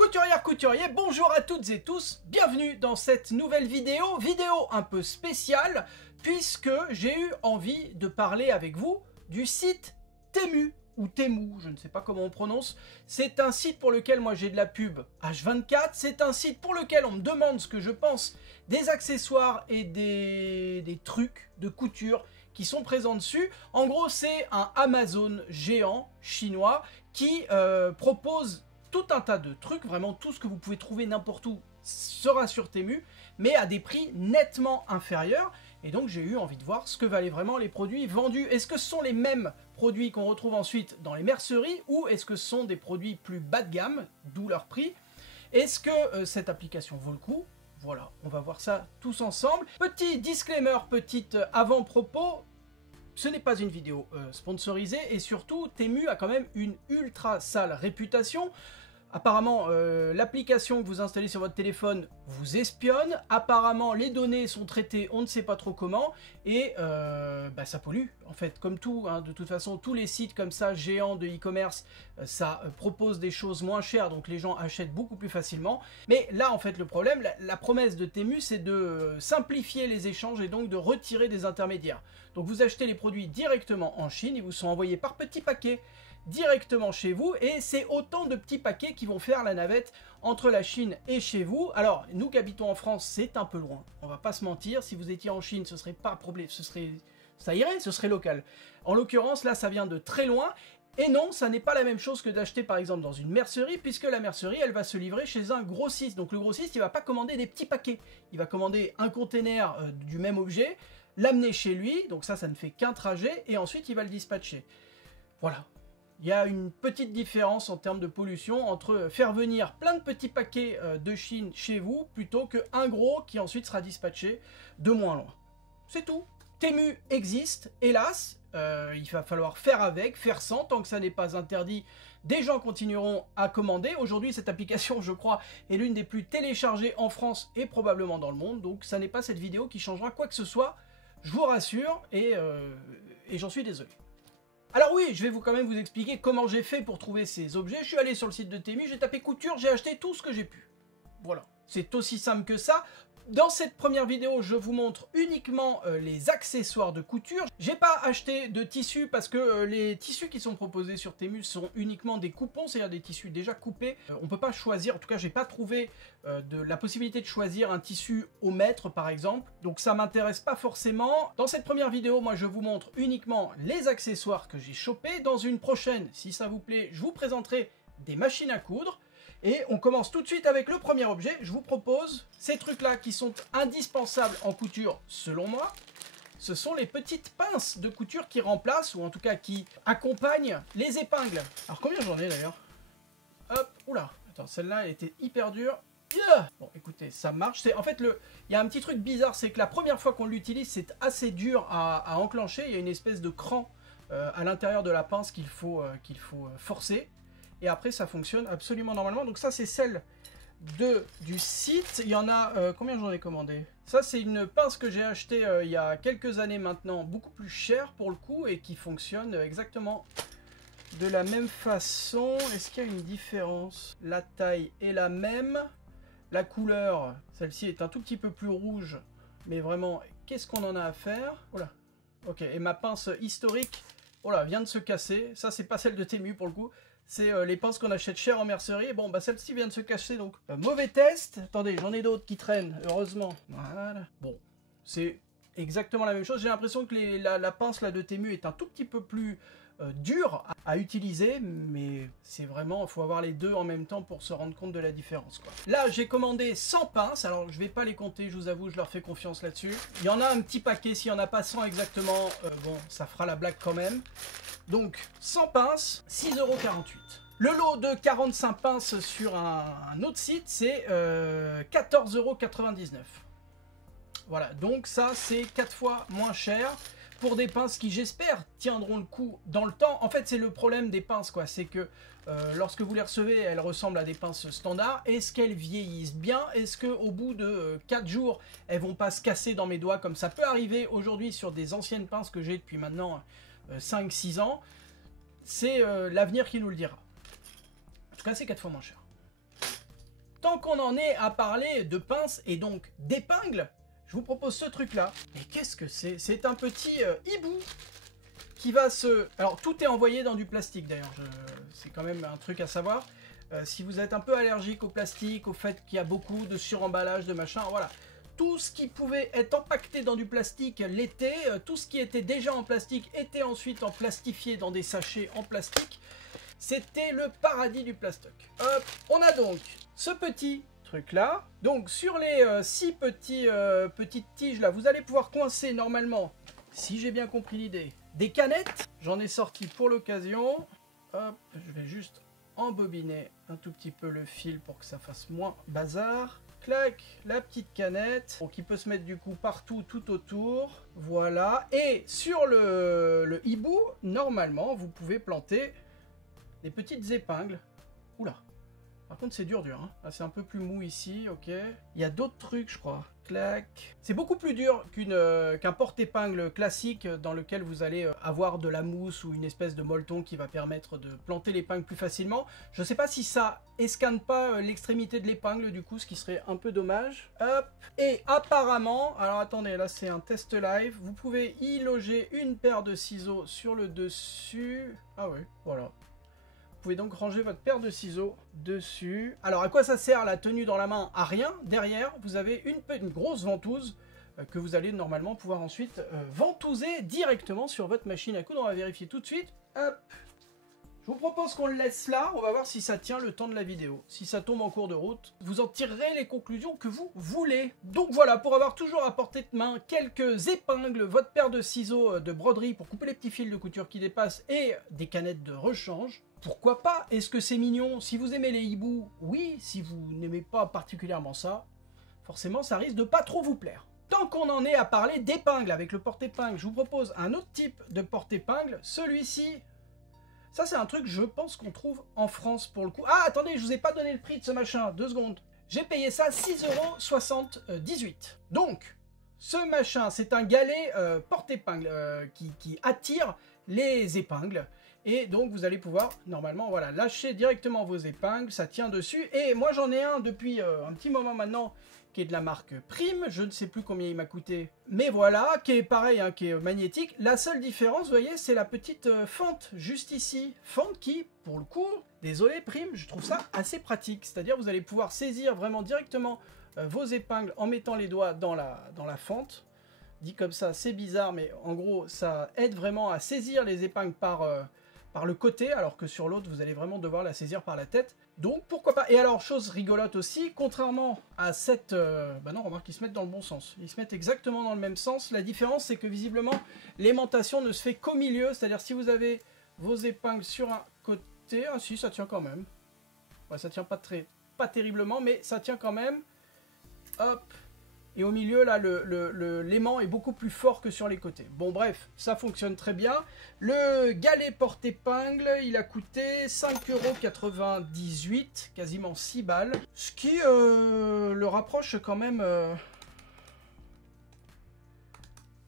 Couturière, couturier, bonjour à toutes et tous, bienvenue dans cette nouvelle vidéo un peu spéciale, puisque j'ai eu envie de parler avec vous du site Temu, ou Temu, je ne sais pas comment on prononce. C'est un site pour lequel moi j'ai de la pub H24, c'est un site pour lequel on me demande ce que je pense des accessoires et des trucs de couture qui sont présents dessus. En gros, c'est un Amazon géant chinois qui propose tout un tas de trucs, vraiment tout ce que vous pouvez trouver n'importe où sera sur Temu, mais à des prix nettement inférieurs. Et donc j'ai eu envie de voir ce que valaient vraiment les produits vendus. Est-ce que ce sont les mêmes produits qu'on retrouve ensuite dans les merceries, ou est-ce que ce sont des produits plus bas de gamme, d'où leur prix? Est-ce que cette application vaut le coup? Voilà, on va voir ça tous ensemble. Petit disclaimer, petite avant-propos, ce n'est pas une vidéo sponsorisée, et surtout Temu a quand même une ultra sale réputation. Apparemment, l'application que vous installez sur votre téléphone vous espionne. Apparemment, les données sont traitées, on ne sait pas trop comment. Et ça pollue, en fait, comme tout. Hein. De toute façon, tous les sites comme ça, géants de e-commerce, ça propose des choses moins chères. Donc les gens achètent beaucoup plus facilement. Mais là, en fait, le problème, la promesse de Temu, c'est de simplifier les échanges et donc de retirer des intermédiaires. Donc vous achetez les produits directement en Chine. Ils vous sont envoyés par petits paquets directement chez vous, et c'est autant de petits paquets qui vont faire la navette entre la Chine et chez vous. Alors nous qui habitons en France, c'est un peu loin, on va pas se mentir. Si vous étiez en Chine, ce serait pas un problème, ça irait, ce serait local. En l'occurrence là, ça vient de très loin. Et non, ça n'est pas la même chose que d'acheter par exemple dans une mercerie, puisque la mercerie, elle va se livrer chez un grossiste. Donc le grossiste, il va pas commander des petits paquets, il va commander un container du même objet, l'amener chez lui, donc ça ne fait qu'un trajet, et ensuite il va le dispatcher. Voilà. Il y a une petite différence en termes de pollution entre faire venir plein de petits paquets de Chine chez vous plutôt qu'un gros qui ensuite sera dispatché de moins loin. C'est tout. Temu existe, hélas. Il va falloir faire avec, faire sans. Tant que ça n'est pas interdit, des gens continueront à commander. Aujourd'hui, cette application, je crois, est l'une des plus téléchargées en France et probablement dans le monde. Donc ça n'est pas cette vidéo qui changera quoi que ce soit, je vous rassure, et j'en suis désolé. Alors oui, je vais quand même vous expliquer comment j'ai fait pour trouver ces objets. Je suis allé sur le site de Temu, j'ai tapé couture, j'ai acheté tout ce que j'ai pu. Voilà, c'est aussi simple que ça. Dans cette première vidéo, je vous montre uniquement les accessoires de couture. J'ai pas acheté de tissus parce que les tissus qui sont proposés sur Temu sont uniquement des coupons, c'est-à-dire des tissus déjà coupés. On peut pas choisir, en tout cas j'ai pas trouvé la possibilité de choisir un tissu au mètre par exemple. Donc ça m'intéresse pas forcément. Dans cette première vidéo, moi je vous montre uniquement les accessoires que j'ai chopés. Dans une prochaine, si ça vous plaît, je vous présenterai des machines à coudre. Et on commence tout de suite avec le premier objet. Je vous propose ces trucs-là qui sont indispensables en couture, selon moi. Ce sont les petites pinces de couture qui remplacent, ou en tout cas qui accompagnent les épingles. Alors combien j'en ai d'ailleurs? Hop, oula, attends, celle-là elle était hyper dure. Yeah. Bon, écoutez, ça marche. En fait, il y a un petit truc bizarre, c'est que la première fois qu'on l'utilise, c'est assez dur à enclencher. Il y a une espèce de cran à l'intérieur de la pince qu'il faut forcer. Et après, ça fonctionne absolument normalement. Donc ça, c'est celle du site. Il y en a... combien j'en ai commandé? Ça, c'est une pince que j'ai achetée il y a quelques années maintenant, beaucoup plus chère pour le coup, et qui fonctionne exactement de la même façon. Est-ce qu'il y a une différence? La taille est la même. La couleur, celle-ci est un tout petit peu plus rouge. Mais vraiment, qu'est-ce qu'on en a à faire? Voilà. Ok, et ma pince historique, voilà, vient de se casser. Ça, c'est pas celle de Temu pour le coup. C'est les pinces qu'on achète cher en mercerie. Bon, bah celle-ci vient de se casser, donc mauvais test. Attendez, j'en ai d'autres qui traînent, heureusement. Voilà. Bon, c'est exactement la même chose. J'ai l'impression que la pince là de Temu est un tout petit peu plus dure à utiliser, mais c'est vraiment, il faut avoir les deux en même temps pour se rendre compte de la différence, quoi. Là, j'ai commandé 100 pinces. Alors, je vais pas les compter, je vous avoue, je leur fais confiance là-dessus. Il y en a un petit paquet. S'il n'y en a pas 100 exactement, bon, ça fera la blague quand même. Donc 100 pinces, 6,48 €. Le lot de 45 pinces sur un autre site, c'est 14,99 €. Voilà, donc ça c'est 4 fois moins cher pour des pinces qui, j'espère, tiendront le coup dans le temps. En fait, c'est le problème des pinces, quoi. C'est que lorsque vous les recevez, elles ressemblent à des pinces standards. Est-ce qu'elles vieillissent bien? Est-ce qu'au bout de 4 jours, elles vont pas se casser dans mes doigts comme ça peut arriver aujourd'hui sur des anciennes pinces que j'ai depuis maintenant 5-6 ans? C'est l'avenir qui nous le dira. En tout cas, c'est 4 fois moins cher. tant qu'on en est à parler de pinces et donc d'épingles, je vous propose ce truc-là. Mais qu'est-ce que c'est? C'est un petit hibou qui va se... Alors, tout est envoyé dans du plastique, d'ailleurs. C'est quand même un truc à savoir. Si vous êtes un peu allergique au plastique, au fait qu'il y a beaucoup de suremballage, de machin, voilà. Tout ce qui pouvait être empaqueté dans du plastique l'était, tout ce qui était déjà en plastique était ensuite en plastifié dans des sachets en plastique. C'était le paradis du plastoc. Hop, on a donc ce petit truc là. Donc sur les 6 petites tiges là, vous allez pouvoir coincer normalement, si j'ai bien compris l'idée, des canettes. J'en ai sorti pour l'occasion. Hop, je vais juste embobiner un tout petit peu le fil pour que ça fasse moins bazar. Clac, la petite canette, bon, qui peut se mettre du coup partout, tout autour. Voilà. Et sur le hibou, normalement, vous pouvez planter des petites épingles. Oula. Par contre, c'est dur, hein. Ah, c'est un peu plus mou ici, ok. Il y a d'autres trucs, je crois. Clac. C'est beaucoup plus dur qu'un porte-épingle classique dans lequel vous allez avoir de la mousse ou une espèce de molleton qui va permettre de planter l'épingle plus facilement. Je ne sais pas si ça escanne pas l'extrémité de l'épingle, du coup, ce qui serait un peu dommage. Hop. Et apparemment, alors attendez, là c'est un test live, vous pouvez y loger une paire de ciseaux sur le dessus. Ah ouais, voilà. Vous pouvez donc ranger votre paire de ciseaux dessus. Alors à quoi ça sert la tenue dans la main? À rien. Derrière, vous avez une grosse ventouse que vous allez normalement pouvoir ensuite ventouser directement sur votre machine à coudre. On va vérifier tout de suite. Hop. Je vous propose qu'on le laisse là. On va voir si ça tient le temps de la vidéo. Si ça tombe en cours de route, vous en tirerez les conclusions que vous voulez. Donc voilà, pour avoir toujours à portée de main quelques épingles, votre paire de ciseaux de broderie pour couper les petits fils de couture qui dépassent et des canettes de rechange. Pourquoi pas? Est-ce que c'est mignon? Si vous aimez les hiboux, oui. Si vous n'aimez pas particulièrement ça, forcément ça risque de pas trop vous plaire. Tant qu'on en est à parler d'épingles avec le porte-épingle, je vous propose un autre type de porte-épingle. Celui-ci, ça c'est un truc je pense qu'on trouve en France pour le coup. Ah attendez, je vous ai pas donné le prix de ce machin, 2 secondes. J'ai payé ça 6,78 €. Donc, ce machin, c'est un galet porte-épingle qui attire les épingles. Et donc vous allez pouvoir normalement voilà, lâcher directement vos épingles, ça tient dessus. Et moi j'en ai un depuis un petit moment maintenant qui est de la marque Prime, je ne sais plus combien il m'a coûté. Mais voilà, qui est pareil, hein, qui est magnétique. La seule différence, vous voyez, c'est la petite fente juste ici. Fente qui, pour le coup, désolé Prime, je trouve ça assez pratique. C'est-à-dire vous allez pouvoir saisir vraiment directement vos épingles en mettant les doigts dans la fente. Dit comme ça, c'est bizarre, mais en gros, ça aide vraiment à saisir les épingles par le côté, alors que sur l'autre, vous allez vraiment devoir la saisir par la tête. Donc, pourquoi pas. Et alors, chose rigolote aussi, contrairement à cette... bah non, remarque, ils se mettent dans le bon sens. Ils se mettent exactement dans le même sens. La différence, c'est que visiblement, l'aimantation ne se fait qu'au milieu. C'est-à-dire, si vous avez vos épingles sur un côté... Ah si, ça tient quand même. Ouais, ça tient pas terriblement, mais ça tient quand même. Hop. Et au milieu, là, l'aimant est beaucoup plus fort que sur les côtés. Bon, bref, ça fonctionne très bien. Le galet porte-épingle, il a coûté 5,98 €, quasiment 6 balles. Ce qui le rapproche quand même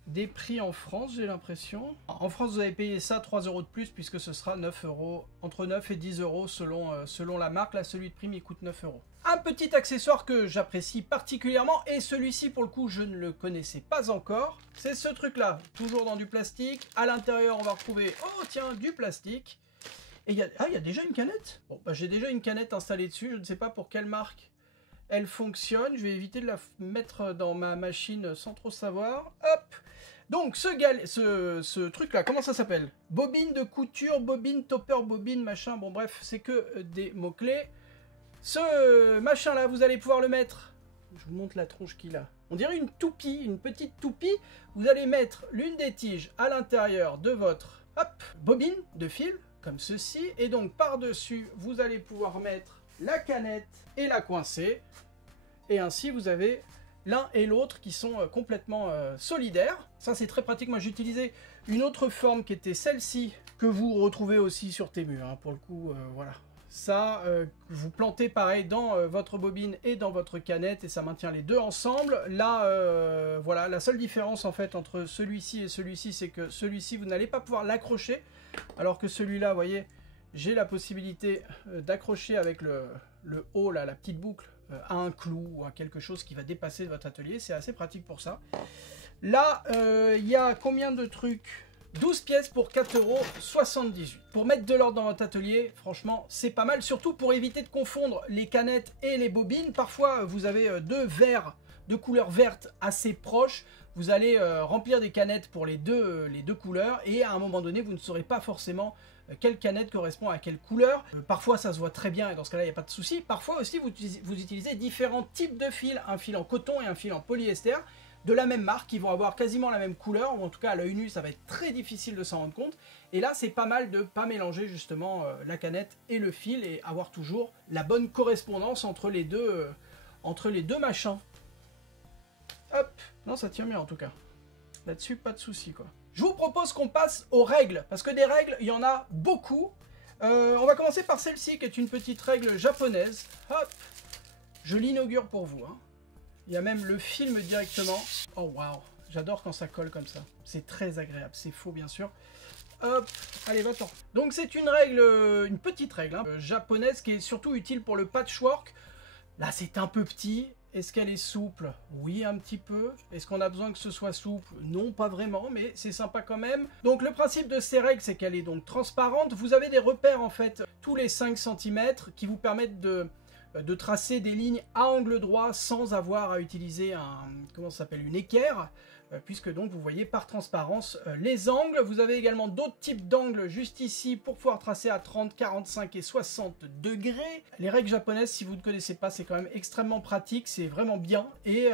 des prix en France, j'ai l'impression. En France, vous avez payé ça 3 € de plus, puisque ce sera 9 €, entre 9 et 10 € selon la marque. Là, celui de Prime, il coûte 9 €. Un petit accessoire que j'apprécie particulièrement, et celui-ci, pour le coup, je ne le connaissais pas encore. C'est ce truc-là, toujours dans du plastique. À l'intérieur, on va retrouver, oh tiens, du plastique. Et il y a déjà une canette. Bon, bah, j'ai déjà une canette installée dessus. Je ne sais pas pour quelle marque elle fonctionne. Je vais éviter de la mettre dans ma machine sans trop savoir. Hop! Donc, ce truc-là, comment ça s'appelle? Bobine de couture, bobine, topper, bobine, machin. Bon, bref, c'est que des mots-clés. Ce machin-là, vous allez pouvoir le mettre... Je vous montre la tronche qu'il a. On dirait une toupie, une petite toupie. Vous allez mettre l'une des tiges à l'intérieur de votre bobine de fil, comme ceci. Et donc, par-dessus, vous allez pouvoir mettre la canette et la coincer. Et ainsi, vous avez l'un et l'autre qui sont complètement solidaires. Ça, c'est très pratique. Moi, j'utilisais une autre forme qui était celle-ci, que vous retrouvez aussi sur Temu, hein, pour le coup, voilà. Ça, vous plantez pareil dans votre bobine et dans votre canette et ça maintient les deux ensemble. Là, voilà, la seule différence en fait entre celui-ci et celui-ci, c'est que celui-ci, vous n'allez pas pouvoir l'accrocher, alors que celui-là, vous voyez, j'ai la possibilité d'accrocher avec le haut, là, la petite boucle, à un clou ou à quelque chose qui va dépasser votre atelier. C'est assez pratique pour ça. Là, il y a combien de trucs? 12 pièces pour 4,78 €. Pour mettre de l'ordre dans votre atelier, franchement, c'est pas mal. Surtout pour éviter de confondre les canettes et les bobines. Parfois, vous avez deux verres de couleur verte assez proches. Vous allez remplir des canettes pour les deux couleurs. Et à un moment donné, vous ne saurez pas forcément quelle canette correspond à quelle couleur. Parfois, ça se voit très bien et dans ce cas-là, il n'y a pas de souci. Parfois aussi, vous utilisez différents types de fils. Un fil en coton et un fil en polyester de la même marque, qui vont avoir quasiment la même couleur, ou en tout cas à l'œil nu ça va être très difficile de s'en rendre compte. Et là c'est pas mal de ne pas mélanger justement la canette et le fil, et avoir toujours la bonne correspondance entre les deux machins. Hop, non ça tient bien en tout cas. Là-dessus pas de souci quoi. Je vous propose qu'on passe aux règles, parce que des règles il y en a beaucoup. On va commencer par celle-ci qui est une petite règle japonaise. Hop, je l'inaugure pour vous, hein. Il y a même le film directement. Oh waouh, j'adore quand ça colle comme ça. C'est très agréable, c'est faux bien sûr. Hop, allez va-t'en. Donc c'est une règle, une petite règle hein, japonaise qui est surtout utile pour le patchwork. Là c'est un peu petit. Est-ce qu'elle est souple? Oui, un petit peu. Est-ce qu'on a besoin que ce soit souple? Non, pas vraiment, mais c'est sympa quand même. Donc le principe de ces règles, c'est qu'elle est donc transparente. Vous avez des repères en fait tous les 5 cm qui vous permettent de tracer des lignes à angle droit sans avoir à utiliser une équerre, puisque donc vous voyez par transparence les angles. Vous avez également d'autres types d'angles juste ici pour pouvoir tracer à 30, 45 et 60 degrés. Les règles japonaises, si vous ne connaissez pas, c'est quand même extrêmement pratique, c'est vraiment bien. Et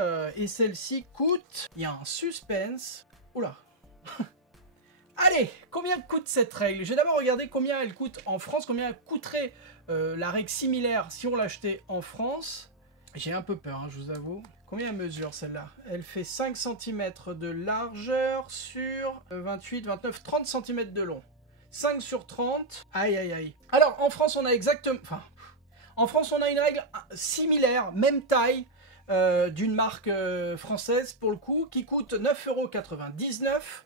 celle-ci coûte... Il y a un suspense. Oula. Allez, combien coûte cette règle? Je vais d'abord regarder combien elle coûte en France, combien elle coûterait la règle similaire si on l'achetait en France. J'ai un peu peur, hein, je vous avoue. Combien elle mesure celle-là? Elle fait 5 cm de largeur sur 28, 29, 30 cm de long. 5 sur 30. Aïe, aïe, aïe. Alors, en France, on a exactement... Enfin, en France, on a une règle similaire, même taille, d'une marque française, pour le coup, qui coûte 9,99 €.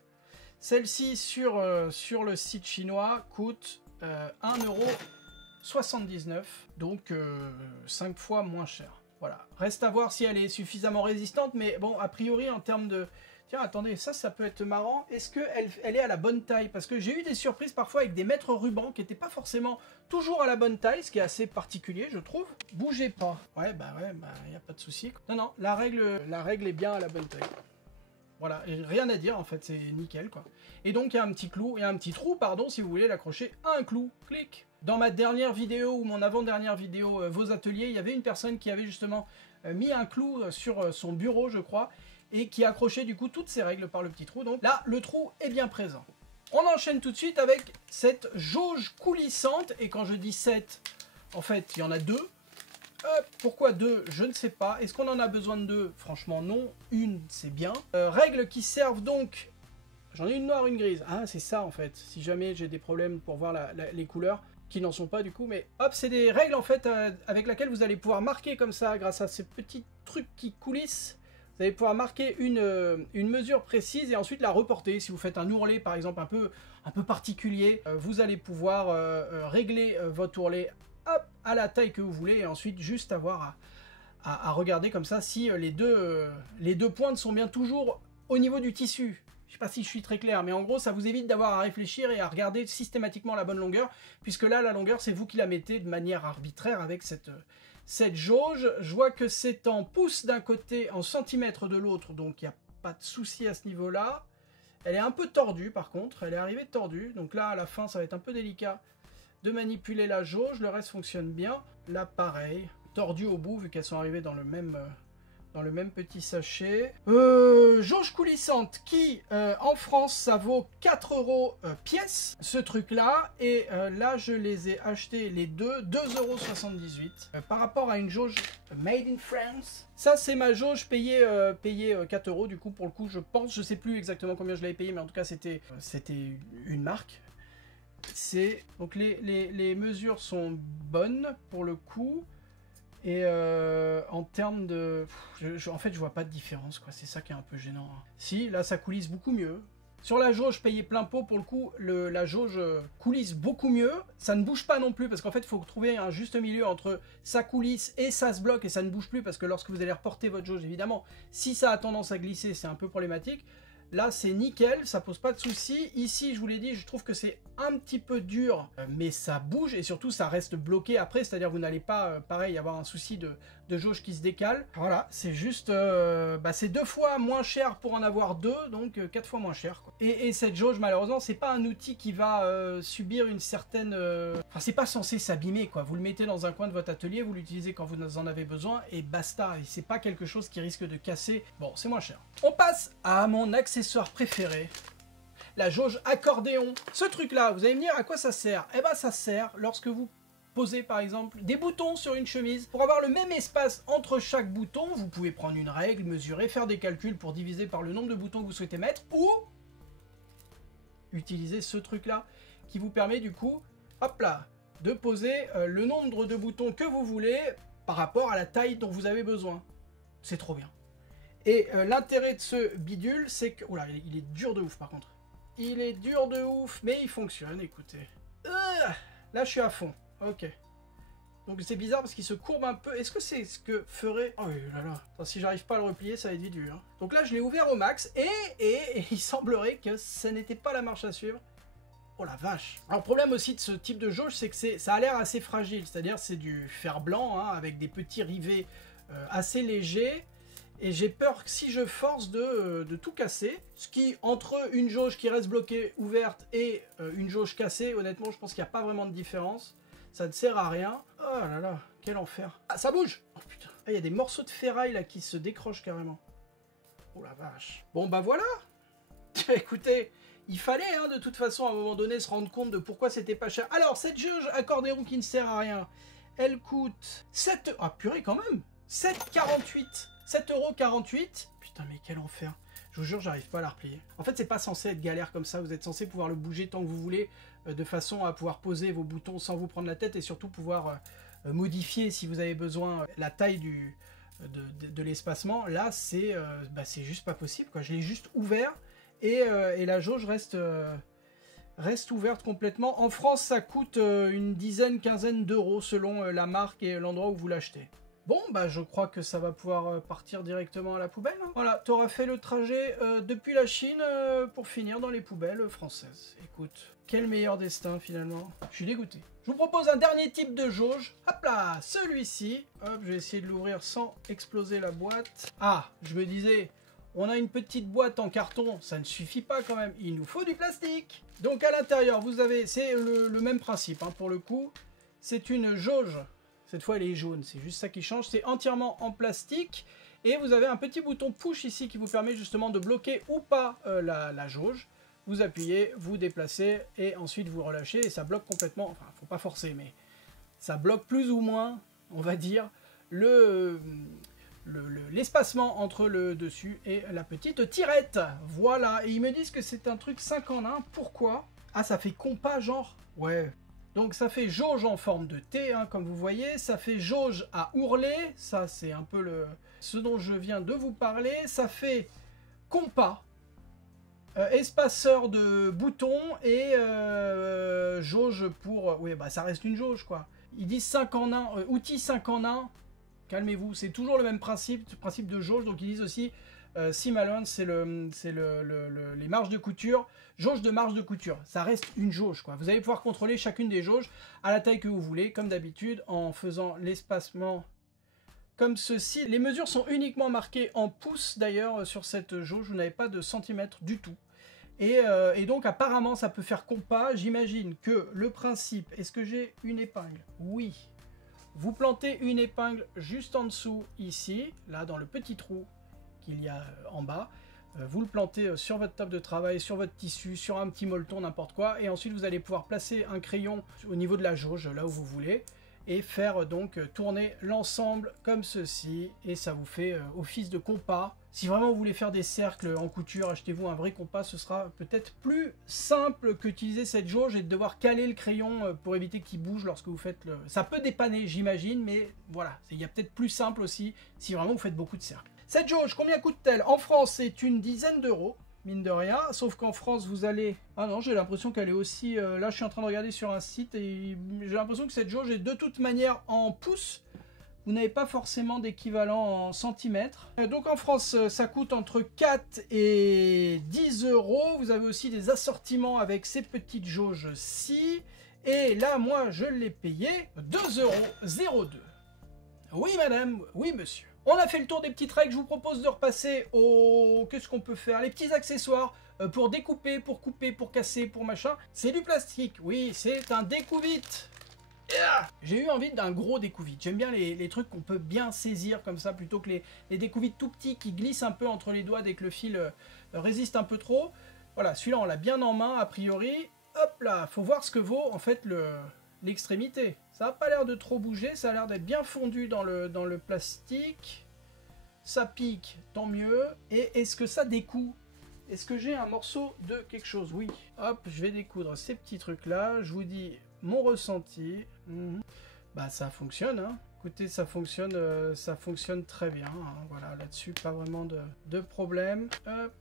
Celle-ci, sur le site chinois, coûte 1,79 €, donc 5 fois moins cher. Voilà. Reste à voir si elle est suffisamment résistante, mais bon, a priori, en termes de... Tiens, attendez, ça peut être marrant. Est-ce qu'elle est à la bonne taille? Parce que j'ai eu des surprises parfois avec des mètres rubans qui n'étaient pas forcément toujours à la bonne taille, ce qui est assez particulier, je trouve. Bougez pas. Ouais, il n'y a pas de souci. Non, la règle est bien à la bonne taille. Voilà, et rien à dire en fait, c'est nickel quoi. Et donc il y a un petit clou, il y a un petit trou, pardon, si vous voulez l'accrocher à un clou. Clic. Dans ma dernière vidéo ou mon avant-dernière vidéo, vos ateliers, il y avait une personne qui avait justement mis un clou sur son bureau, je crois, et qui accrochait du coup toutes ses règles par le petit trou. Donc là, le trou est bien présent. On enchaîne tout de suite avec cette jauge coulissante. Et quand je dis 7, en fait, il y en a 2. Pourquoi 2? Je ne sais pas. Est-ce qu'on en a besoin de 2? Franchement, non. Une, c'est bien. Règles qui servent donc... J'en ai une noire, une grise. Ah, c'est ça, en fait. Si jamais j'ai des problèmes pour voir les couleurs, qui n'en sont pas, du coup. Mais hop, c'est des règles, en fait, avec lesquelles vous allez pouvoir marquer comme ça, grâce à ces petits trucs qui coulissent. Vous allez pouvoir marquer une mesure précise et ensuite la reporter. Si vous faites un ourlet, par exemple, un peu particulier, vous allez pouvoir régler votre ourlet hop, à la taille que vous voulez, et ensuite juste avoir à regarder comme ça si les deux pointes sont bien toujours au niveau du tissu. Je sais pas si je suis très clair, mais en gros ça vous évite d'avoir à réfléchir et à regarder systématiquement la bonne longueur, puisque là la longueur c'est vous qui la mettez de manière arbitraire avec cette jauge. Je vois que c'est en pouces d'un côté, en centimètres de l'autre, donc il n'y a pas de souci à ce niveau là. Elle est un peu tordue par contre, elle est arrivée tordue, donc là à la fin ça va être un peu délicat de manipuler la jauge. Le reste fonctionne bien. Là pareil, tordu au bout vu qu'elles sont arrivées dans le même petit sachet. Jauge coulissante qui en France ça vaut 4 € pièce, ce truc là, et là je les ai achetés les deux 2,78 € par rapport à une jauge made in France. Ça c'est ma jauge payée 4 € du coup, pour le coup je pense, je sais plus exactement combien je l'avais payé, mais en tout cas c'était une marque. Donc les mesures sont bonnes pour le coup. Et en termes de... en fait, je vois pas de différence, quoi. C'est ça qui est un peu gênant. Si, là, ça coulisse beaucoup mieux. Sur la jauge payée plein pot, pour le coup, la jauge coulisse beaucoup mieux. Ça ne bouge pas non plus, parce qu'en fait, il faut trouver un juste milieu entre ça coulisse et ça se bloque, et ça ne bouge plus, parce que lorsque vous allez reporter votre jauge, évidemment, si ça a tendance à glisser, c'est un peu problématique. Là, c'est nickel, ça pose pas de soucis. Ici, je vous l'ai dit, je trouve que c'est un petit peu dur, mais ça bouge, et surtout, ça reste bloqué après, c'est-à-dire vous n'allez pas, pareil, avoir un souci de jauge qui se décale. Voilà, c'est juste, c'est 2 fois moins cher pour en avoir 2, donc 4 fois moins cher, quoi. Et cette jauge, malheureusement, c'est pas un outil qui va subir une certaine... Enfin, c'est pas censé s'abîmer, quoi. Vous le mettez dans un coin de votre atelier, vous l'utilisez quand vous en avez besoin, et basta. Et c'est pas quelque chose qui risque de casser. Bon, c'est moins cher. On passe à mon accessoire préféré. La jauge accordéon. Ce truc-là, vous allez me dire à quoi ça sert? Eh ben, ça sert lorsque vous posez par exemple des boutons sur une chemise. Pour avoir le même espace entre chaque bouton, vous pouvez prendre une règle, mesurer, faire des calculs pour diviser par le nombre de boutons que vous souhaitez mettre, ou utiliser ce truc-là qui vous permet du coup, hop là, de poser le nombre de boutons que vous voulez par rapport à la taille dont vous avez besoin. C'est trop bien. Et l'intérêt de ce bidule, c'est que... Oula, il est dur de ouf par contre. Il est dur de ouf, mais il fonctionne, écoutez. Là, je suis à fond. Ok. Donc c'est bizarre parce qu'il se courbe un peu. Est-ce que c'est ce que ferait... Oh là là. Attends, si j'arrive pas à le replier, ça va être vite dur. Hein. Donc là, je l'ai ouvert au max et il semblerait que ça n'était pas la marche à suivre. Oh la vache. Alors le problème aussi de ce type de jauge, c'est que ça a l'air assez fragile. C'est-à-dire c'est du fer blanc hein, avec des petits rivets assez légers. Et j'ai peur que si je force de tout casser, ce qui, entre une jauge qui reste bloquée, ouverte, et une jauge cassée, honnêtement, je pense qu'il n'y a pas vraiment de différence. Ça ne sert à rien. Oh là là, quel enfer. Ah, ça bouge. Oh putain. Ah, il y a des morceaux de ferraille là qui se décrochent carrément. Oh la vache. Bon bah voilà. Écoutez, il fallait hein, de toute façon à un moment donné se rendre compte de pourquoi c'était pas cher. Alors, cette jauge accordéon qui ne sert à rien, elle coûte 7... Ah purée quand même. 7,48 7,48 €. Putain, mais quel enfer. Je vous jure, j'arrive pas à la replier. En fait, c'est pas censé être galère comme ça. Vous êtes censé pouvoir le bouger tant que vous voulez, de façon à pouvoir poser vos boutons sans vous prendre la tête et surtout pouvoir modifier, si vous avez besoin, la taille de l'espacement. Là, c'est juste pas possible, quoi. Je l'ai juste ouvert et la jauge reste ouverte complètement. En France, ça coûte une dizaine, quinzaine d'euros selon la marque et l'endroit où vous l'achetez. Bon, bah je crois que ça va pouvoir partir directement à la poubelle. Hein. Voilà, t'auras fait le trajet depuis la Chine pour finir dans les poubelles françaises. Écoute, quel meilleur destin finalement. Je suis dégoûté. Je vous propose un dernier type de jauge. Hop là, celui-ci. Hop, je vais essayer de l'ouvrir sans exploser la boîte. Ah, je me disais, on a une petite boîte en carton, ça ne suffit pas quand même. Il nous faut du plastique. Donc à l'intérieur, vous avez, c'est le même principe hein, pour le coup. C'est une jauge. Cette fois, elle est jaune, c'est juste ça qui change. C'est entièrement en plastique. Et vous avez un petit bouton push ici qui vous permet justement de bloquer ou pas la jauge. Vous appuyez, vous déplacez et ensuite vous relâchez et ça bloque complètement. Enfin, il ne faut pas forcer, mais ça bloque plus ou moins, on va dire, l'espacement entre le dessus et la petite tirette. Voilà, et ils me disent que c'est un truc 5 en 1. Pourquoi? Ah, ça fait compas genre? Ouais. Donc ça fait jauge en forme de T, hein, comme vous voyez, ça fait jauge à ourler, ça c'est un peu ce dont je viens de vous parler, ça fait compas, espaceur de boutons et jauge pour... Oui, bah ça reste une jauge quoi. Ils disent 5 en 1, outil 5 en 1, calmez-vous, c'est toujours le même principe de jauge, donc ils disent aussi... Seam allowance, c'est les marges de couture, jauge de marge de couture. Ça reste une jauge, quoi. Vous allez pouvoir contrôler chacune des jauges à la taille que vous voulez, comme d'habitude, en faisant l'espacement comme ceci. Les mesures sont uniquement marquées en pouces, d'ailleurs, sur cette jauge. Vous n'avez pas de centimètres du tout. Et donc, apparemment, ça peut faire compas. J'imagine que le principe... Est-ce que j'ai une épingle? Oui. Vous plantez une épingle juste en dessous, ici, là, dans le petit trou qu'il y a en bas, vous le plantez sur votre table de travail, sur votre tissu, sur un petit molleton, n'importe quoi, et ensuite vous allez pouvoir placer un crayon au niveau de la jauge, là où vous voulez, et faire donc tourner l'ensemble comme ceci, et ça vous fait office de compas. Si vraiment vous voulez faire des cercles en couture, achetez-vous un vrai compas, ce sera peut-être plus simple qu'utiliser cette jauge et de devoir caler le crayon pour éviter qu'il bouge lorsque vous faites le... Ça peut dépanner, j'imagine, mais voilà, il y a peut-être plus simple aussi si vraiment vous faites beaucoup de cercles. Cette jauge, combien coûte-t-elle? En France, c'est une dizaine d'euros. mine de rien. Sauf qu'en France, vous allez... Ah non, j'ai l'impression qu'elle est aussi... là, je suis en train de regarder sur un site et j'ai l'impression que cette jauge est de toute manière en pouces. Vous n'avez pas forcément d'équivalent en centimètres. Donc en France, ça coûte entre 4 et 10 euros. Vous avez aussi des assortiments avec ces petites jauges-ci. Et là, moi, je l'ai payé 2,02 €. Oui, madame, oui, monsieur. On a fait le tour des petites règles. Je vous propose de repasser au... Qu'est-ce qu'on peut faire? Les petits accessoires pour découper, pour couper, pour casser, pour machin. C'est du plastique. Oui, c'est un découvite. J'ai eu envie d'un gros découvite. J'aime bien les trucs qu'on peut bien saisir comme ça, plutôt que les découvites tout petits qui glissent un peu entre les doigts dès que le fil résiste un peu trop. Voilà, celui-là on l'a bien en main a priori. Hop là, faut voir ce que vaut en fait l'extrémité. Ça n'a pas l'air de trop bouger, ça a l'air d'être bien fondu dans le plastique. Ça pique, tant mieux. Et est-ce que ça découd? Est-ce que j'ai un morceau de quelque chose? Oui. Hop, je vais découdre ces petits trucs là. Je vous dis mon ressenti. Bah ça fonctionne, hein. Écoutez, ça fonctionne très bien, hein. Voilà, là-dessus pas vraiment de problème. Hop.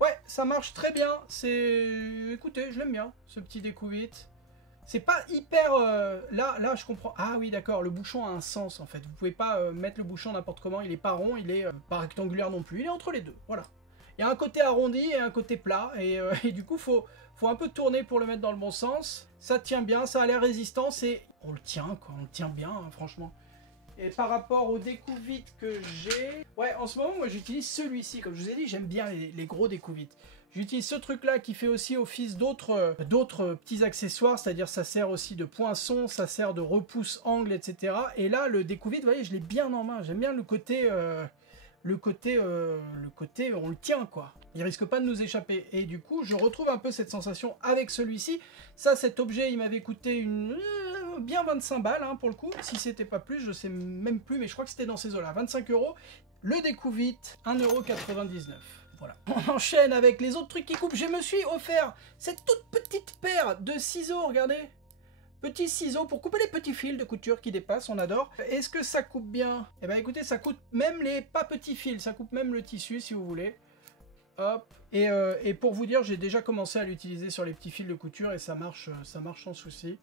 Ouais, ça marche très bien. Écoutez, je l'aime bien ce petit découvite. C'est pas hyper... Là je comprends. Ah oui, d'accord, le bouchon a un sens en fait. Vous pouvez pas mettre le bouchon n'importe comment. Il est pas rond, il est pas rectangulaire non plus. Il est entre les deux, voilà. Il y a un côté arrondi et un côté plat. Et du coup, faut un peu tourner pour le mettre dans le bon sens. Ça tient bien, ça a l'air résistant. On le tient, quoi. On le tient bien, hein, franchement. Et par rapport au découvite que j'ai... Ouais, en ce moment, moi, j'utilise celui-ci. Comme je vous ai dit, j'aime bien les gros découvites. J'utilise ce truc-là qui fait aussi office d'autres petits accessoires. C'est-à-dire, ça sert aussi de poinçon, ça sert de repousse-angle, etc. Et là, le découvite, vous voyez, je l'ai bien en main. J'aime bien le côté... on le tient quoi, il risque pas de nous échapper, et du coup je retrouve un peu cette sensation avec celui-ci. Ça, cet objet il m'avait coûté bien 25 balles hein, pour le coup, si c'était pas plus, je sais même plus, mais je crois que c'était dans ces eaux là, 25 €. Le découvite 1,99 €. Voilà. On enchaîne avec les autres trucs qui coupent. Je me suis offert cette toute petite paire de ciseaux, regardez. Petits ciseaux pour couper les petits fils de couture qui dépassent, on adore. Est-ce que ça coupe bien? Eh bien écoutez, ça coupe même les pas petits fils, ça coupe même le tissu si vous voulez. Hop. Et pour vous dire, j'ai déjà commencé à l'utiliser sur les petits fils de couture et ça marche sans souci.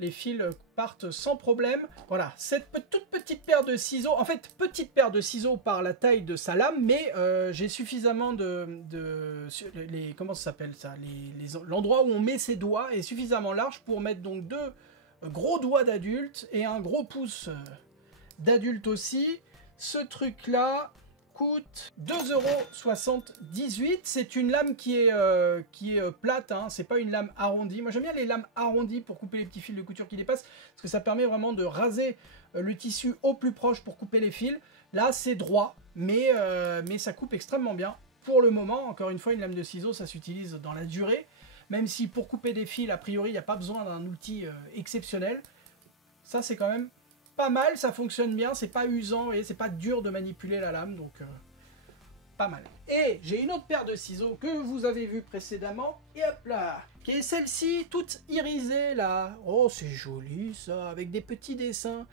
Les fils partent sans problème. Voilà, cette toute petite paire de ciseaux, en fait, petite paire de ciseaux par la taille de sa lame, mais j'ai suffisamment comment ça s'appelle ça, l'endroit où on met ses doigts est suffisamment large pour mettre donc deux gros doigts d'adulte et un gros pouce d'adulte aussi. Ce truc-là coûte 2,78 €. C'est une lame qui est plate, hein. C'est pas une lame arrondie. Moi j'aime bien les lames arrondies pour couper les petits fils de couture qui dépassent, parce que ça permet vraiment de raser le tissu au plus proche pour couper les fils. Là c'est droit, mais ça coupe extrêmement bien. Pour le moment, encore une fois, une lame de ciseaux, ça s'utilise dans la durée, même si pour couper des fils, a priori, il n'y a pas besoin d'un outil exceptionnel. Ça c'est quand même pas mal, ça fonctionne bien, c'est pas usant et c'est pas dur de manipuler la lame, donc pas mal. Et j'ai une autre paire de ciseaux que vous avez vu précédemment, et hop là, qui est celle-ci, toute irisée là. Oh, c'est joli ça, avec des petits dessins.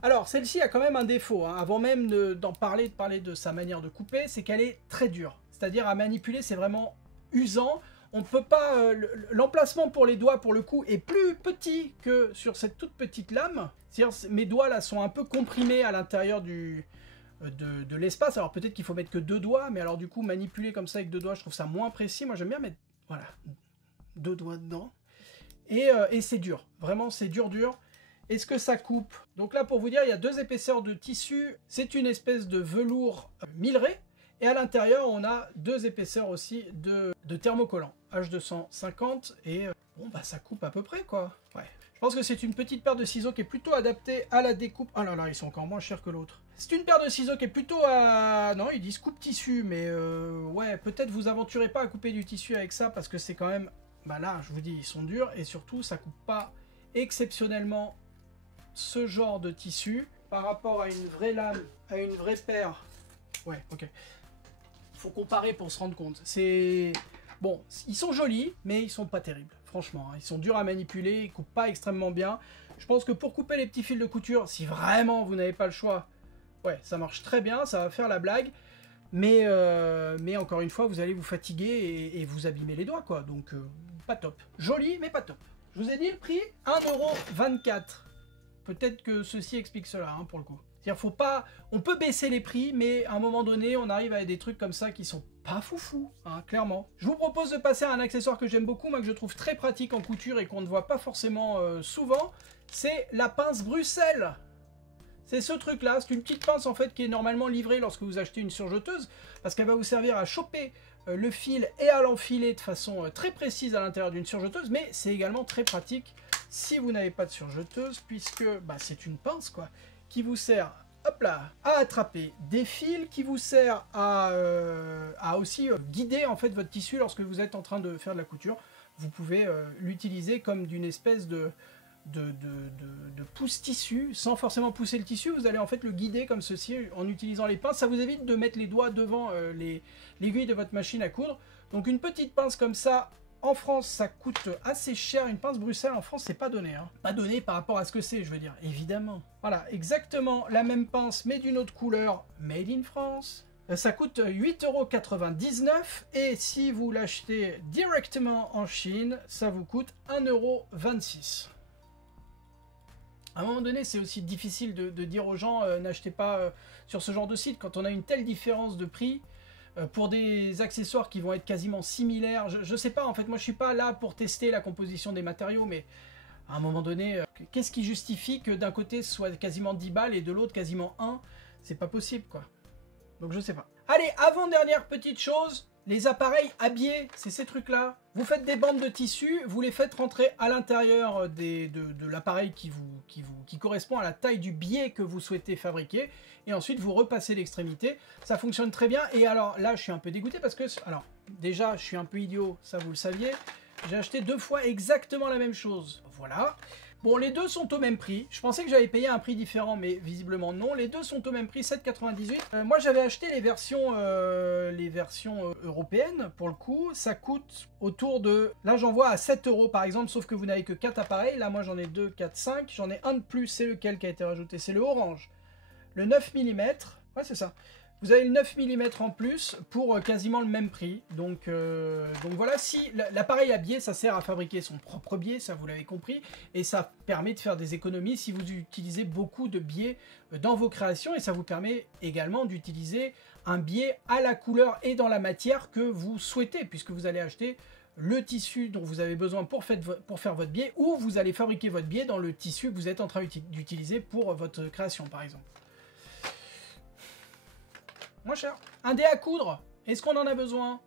Alors, celle-ci a quand même un défaut, hein, avant même de parler de sa manière de couper, c'est qu'elle est très dure. C'est-à-dire à manipuler, c'est vraiment usant. On ne peut pas... l'emplacement pour les doigts, pour le coup, est plus petit que sur cette toute petite lame. C'est-à-dire mes doigts, là, sont un peu comprimés à l'intérieur de l'espace. Alors peut-être qu'il faut mettre que 2 doigts, mais alors du coup, manipuler comme ça avec 2 doigts, je trouve ça moins précis. Moi, j'aime bien mettre, voilà, 2 doigts dedans. Et c'est dur. Vraiment, c'est dur. Est-ce que ça coupe? Donc là, pour vous dire, il y a 2 épaisseurs de tissu. C'est une espèce de velours minerai. Et à l'intérieur, on a 2 épaisseurs aussi de thermocollant. H250 et bon bah ça coupe à peu près quoi. Ouais. Je pense que c'est une petite paire de ciseaux qui est plutôt adaptée à la découpe. Oh là là, ils sont encore moins chers que l'autre. C'est une paire de ciseaux qui est plutôt à... Non, ils disent coupe tissu, mais ouais, peut-être vous aventurez pas à couper du tissu avec ça parce que c'est quand même... Bah là, je vous dis, ils sont durs et surtout, ça coupe pas exceptionnellement ce genre de tissu par rapport à une vraie lame, à une vraie paire. Ouais, ok. Faut comparer pour se rendre compte. C'est... Bon, ils sont jolis, mais ils sont pas terribles, franchement. Hein. Ils sont durs à manipuler, ils coupent pas extrêmement bien. Je pense que pour couper les petits fils de couture, si vraiment vous n'avez pas le choix, ouais, ça marche très bien, ça va faire la blague. mais encore une fois, vous allez vous fatiguer et vous abîmer les doigts, quoi. Donc, pas top. Joli, mais pas top. Je vous ai dit le prix, 1,24 €. Peut-être que ceci explique cela, hein, pour le coup. C'est-à-dire, faut pas... On peut baisser les prix, mais à un moment donné, on arrive à des trucs comme ça qui sont pas foufou, hein, clairement. Je vous propose de passer à un accessoire que j'aime beaucoup, moi que je trouve très pratique en couture et qu'on ne voit pas forcément souvent. C'est la pince Bruxelles. C'est ce truc-là, c'est une petite pince en fait qui est normalement livrée lorsque vous achetez une surjeteuse, parce qu'elle va vous servir à choper le fil et à l'enfiler de façon très précise à l'intérieur d'une surjeteuse, mais c'est également très pratique si vous n'avez pas de surjeteuse, puisque bah, c'est une pince quoi, qui vous sert, hop là, à attraper des fils, qui vous sert à aussi guider en fait votre tissu lorsque vous êtes en train de faire de la couture. Vous pouvez l'utiliser comme d'une espèce de pousse-tissu, sans forcément pousser le tissu, vous allez en fait le guider comme ceci en utilisant les pinces. Ça vous évite de mettre les doigts devant l'aiguille de votre machine à coudre. Donc une petite pince comme ça, en France ça coûte assez cher. Une pince Bruxelles en France c'est pas donné, hein. Pas donné par rapport à ce que c'est, je veux dire, évidemment. Voilà, exactement la même pince mais d'une autre couleur, made in France. Ça coûte 8,99 € et si vous l'achetez directement en Chine, ça vous coûte 1,26 €. À un moment donné, c'est aussi difficile de dire aux gens n'achetez pas sur ce genre de site quand on a une telle différence de prix pour des accessoires qui vont être quasiment similaires. Je sais pas, en fait, moi je suis pas là pour tester la composition des matériaux, mais à un moment donné, qu'est-ce qui justifie que d'un côté ce soit quasiment 10 balles et de l'autre quasiment 1? C'est pas possible, quoi. Donc je sais pas. Allez, avant-dernière petite chose, les appareils à biais, c'est ces trucs-là. Vous faites des bandes de tissu, vous les faites rentrer à l'intérieur de l'appareil qui correspond à la taille du biais que vous souhaitez fabriquer. Et ensuite, vous repassez l'extrémité. Ça fonctionne très bien. Et alors là, je suis un peu dégoûté parce que... Alors, déjà, je suis un peu idiot, ça vous le saviez. J'ai acheté 2 fois exactement la même chose. Voilà. Bon, les deux sont au même prix. Je pensais que j'avais payé un prix différent, mais visiblement non. Les deux sont au même prix, 7,98 €. Moi, j'avais acheté les versions européennes, pour le coup. Ça coûte autour de... Là, j'en vois à 7 € par exemple, sauf que vous n'avez que 4 appareils. Là, moi, j'en ai 2, 4, 5. J'en ai un de plus, c'est lequel qui a été rajouté? C'est le orange. Le 9 mm. Ouais, c'est ça. Vous avez le 9 mm en plus pour quasiment le même prix. Donc voilà, si l'appareil à biais, ça sert à fabriquer son propre biais, ça vous l'avez compris. Et ça permet de faire des économies si vous utilisez beaucoup de biais dans vos créations. Et ça vous permet également d'utiliser un biais à la couleur et dans la matière que vous souhaitez. Puisque vous allez acheter le tissu dont vous avez besoin pour faire votre biais. Ou vous allez fabriquer votre biais dans le tissu que vous êtes en train d'utiliser pour votre création par exemple. Moins cher. Un dé à coudre, est-ce qu'on en a besoin?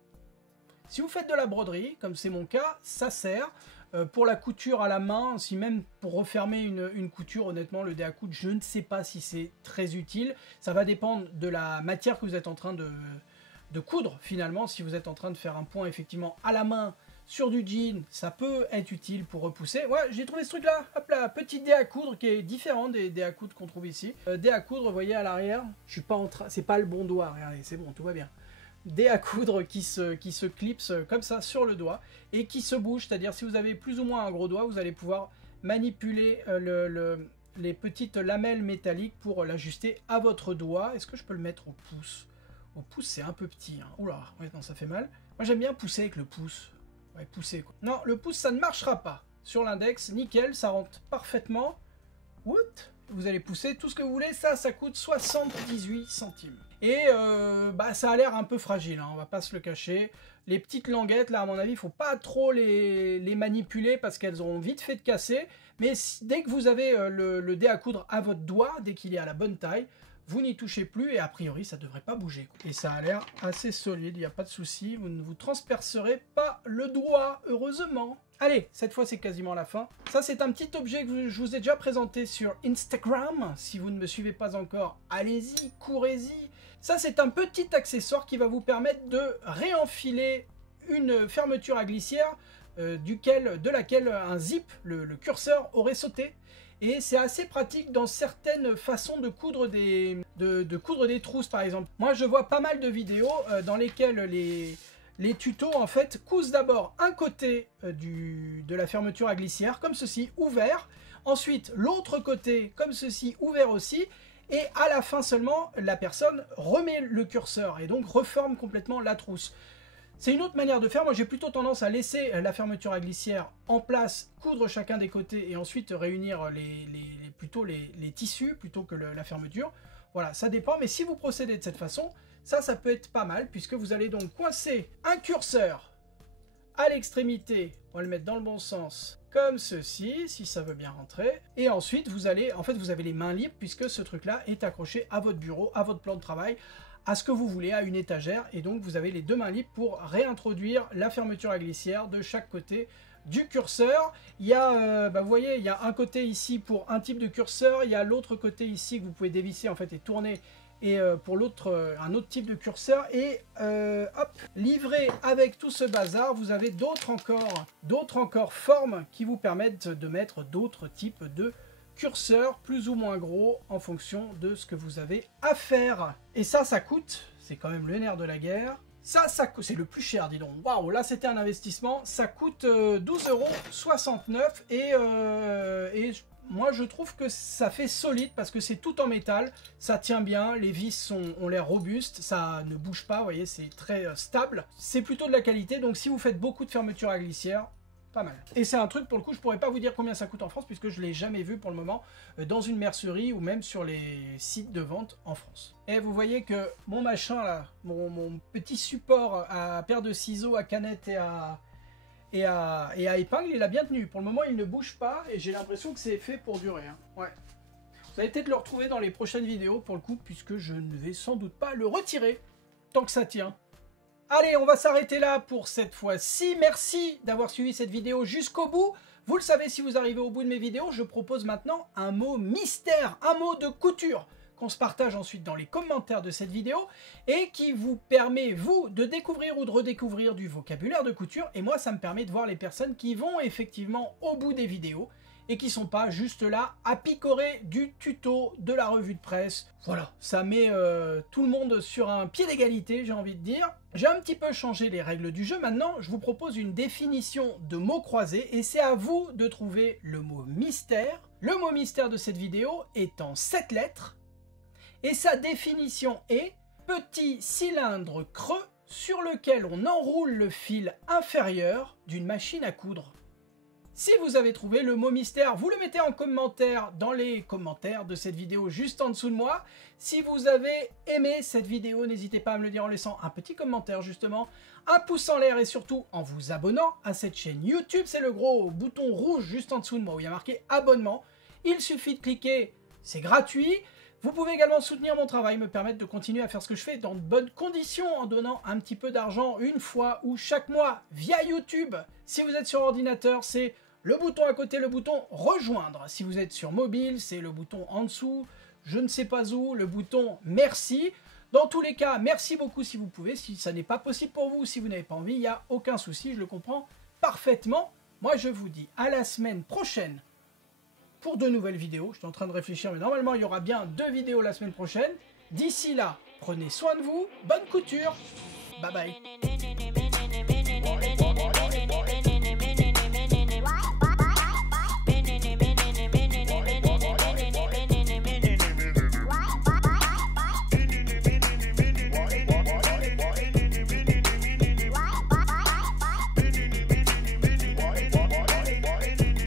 Si vous faites de la broderie, comme c'est mon cas, ça sert. Pour la couture à la main, si même pour refermer une couture, honnêtement, le dé à coudre, je ne sais pas si c'est très utile. Ça va dépendre de la matière que vous êtes en train de coudre, finalement. Si vous êtes en train de faire un point, effectivement, à la main, sur du jean, ça peut être utile pour repousser. Ouais, j'ai trouvé ce truc-là. Hop là, petit dé à coudre qui est différent des dés à coudre qu'on trouve ici. Dé à coudre, vous voyez à l'arrière, je suis pas en train, c'est pas le bon doigt. Regardez, c'est bon, tout va bien. Dé à coudre qui se clipse comme ça sur le doigt et qui se bouge. C'est-à-dire si vous avez plus ou moins un gros doigt, vous allez pouvoir manipuler les petites lamelles métalliques pour l'ajuster à votre doigt. Est-ce que je peux le mettre au pouce? Au pouce, c'est un peu petit. Hein. Oula, ouais, non, ça fait mal. Moi, j'aime bien pousser avec le pouce. Ouais, pousser quoi. Non, le pouce, ça ne marchera pas. Sur l'index, nickel, ça rentre parfaitement. What? Vous allez pousser tout ce que vous voulez. Ça coûte 78 centimes. Et bah, ça a l'air un peu fragile, hein, on va pas se le cacher. Les petites languettes, là, à mon avis, il faut pas trop les manipuler parce qu'elles auront vite fait de casser. Mais dès que vous avez le dé à coudre à votre doigt, dès qu'il est à la bonne taille, vous n'y touchez plus et a priori ça devrait pas bouger. Et ça a l'air assez solide, il n'y a pas de souci, vous ne vous transpercerez pas le doigt, heureusement. Allez, cette fois c'est quasiment la fin. Ça c'est un petit objet que je vous ai déjà présenté sur Instagram. Si vous ne me suivez pas encore, allez-y, courez-y. Ça c'est un petit accessoire qui va vous permettre de réenfiler une fermeture à glissière de laquelle un zip, le curseur, aurait sauté. Et c'est assez pratique dans certaines façons de coudre des trousses par exemple. Moi je vois pas mal de vidéos dans lesquelles les tutos en fait cousent d'abord un côté de la fermeture à glissière comme ceci, ouvert. Ensuite l'autre côté comme ceci, ouvert aussi. et à la fin seulement, la personne remet le curseur et donc reforme complètement la trousse. C'est une autre manière de faire. Moi, j'ai plutôt tendance à laisser la fermeture à glissière en place, coudre chacun des côtés et ensuite réunir plutôt les tissus plutôt que la fermeture. Voilà, ça dépend. Mais si vous procédez de cette façon, ça peut être pas mal puisque vous allez donc coincer un curseur à l'extrémité. On va le mettre dans le bon sens, comme ceci, si ça veut bien rentrer. Et ensuite, vous avez les mains libres puisque ce truc-là est accroché à votre bureau, à votre plan de travail, à ce que vous voulez, à une étagère, et donc vous avez les deux mains libres pour réintroduire la fermeture à glissière de chaque côté du curseur. Il y a, vous voyez, il y a un côté ici pour un type de curseur, il y a l'autre côté ici que vous pouvez dévisser en fait et tourner, et pour l'autre, un autre type de curseur, et hop, livré avec tout ce bazar, vous avez d'autres encore formes qui vous permettent de mettre d'autres types de curseur plus ou moins gros en fonction de ce que vous avez à faire. Et ça coûte, c'est quand même le nerf de la guerre, c'est le plus cher, dis donc. Waouh, là c'était un investissement, ça coûte 12,69 € et moi je trouve que ça fait solide parce que c'est tout en métal, ça tient bien, les vis ont l'air robustes, ça ne bouge pas, vous voyez, c'est très stable, c'est plutôt de la qualité, donc si vous faites beaucoup de fermeture à glissière, pas mal. Et c'est un truc, pour le coup, je pourrais pas vous dire combien ça coûte en France, puisque je l'ai jamais vu pour le moment dans une mercerie ou même sur les sites de vente en France. Et vous voyez que mon machin là, mon petit support à paire de ciseaux, à canette et à épingle, il a bien tenu. Pour le moment, il ne bouge pas et j'ai l'impression que c'est fait pour durer. Hein. Ouais. Vous allez peut-être le retrouver dans les prochaines vidéos pour le coup, puisque je ne vais sans doute pas le retirer tant que ça tient. Allez, on va s'arrêter là pour cette fois-ci. Merci d'avoir suivi cette vidéo jusqu'au bout. Vous le savez, si vous arrivez au bout de mes vidéos, je propose maintenant un mot mystère, un mot de couture, qu'on se partage ensuite dans les commentaires de cette vidéo et qui vous permet, vous, de découvrir ou de redécouvrir du vocabulaire de couture. Et moi, ça me permet de voir les personnes qui vont effectivement au bout des vidéos et qui sont pas juste là à picorer du tuto, de la revue de presse. Voilà, ça met tout le monde sur un pied d'égalité, j'ai envie de dire. J'ai un petit peu changé les règles du jeu. Maintenant, je vous propose une définition de mots croisés et c'est à vous de trouver le mot mystère. Le mot mystère de cette vidéo est en 7 lettres et sa définition est petit cylindre creux sur lequel on enroule le fil inférieur d'une machine à coudre. Si vous avez trouvé le mot mystère, vous le mettez en commentaire dans les commentaires de cette vidéo juste en dessous de moi. Si vous avez aimé cette vidéo, n'hésitez pas à me le dire en laissant un petit commentaire justement, un pouce en l'air et surtout en vous abonnant à cette chaîne YouTube. C'est le gros bouton rouge juste en dessous de moi où il y a marqué abonnement. Il suffit de cliquer, c'est gratuit. Vous pouvez également soutenir mon travail, me permettre de continuer à faire ce que je fais dans de bonnes conditions en donnant un petit peu d'argent une fois ou chaque mois via YouTube. Si vous êtes sur ordinateur, c'est le bouton à côté, le bouton rejoindre. Si vous êtes sur mobile, c'est le bouton en dessous, je ne sais pas où, le bouton merci. Dans tous les cas, merci beaucoup si vous pouvez. Si ça n'est pas possible pour vous, si vous n'avez pas envie, il n'y a aucun souci, je le comprends parfaitement. Moi, je vous dis à la semaine prochaine pour de nouvelles vidéos. Je suis en train de réfléchir, mais normalement, il y aura bien 2 vidéos la semaine prochaine. D'ici là, prenez soin de vous, bonne couture, bye bye.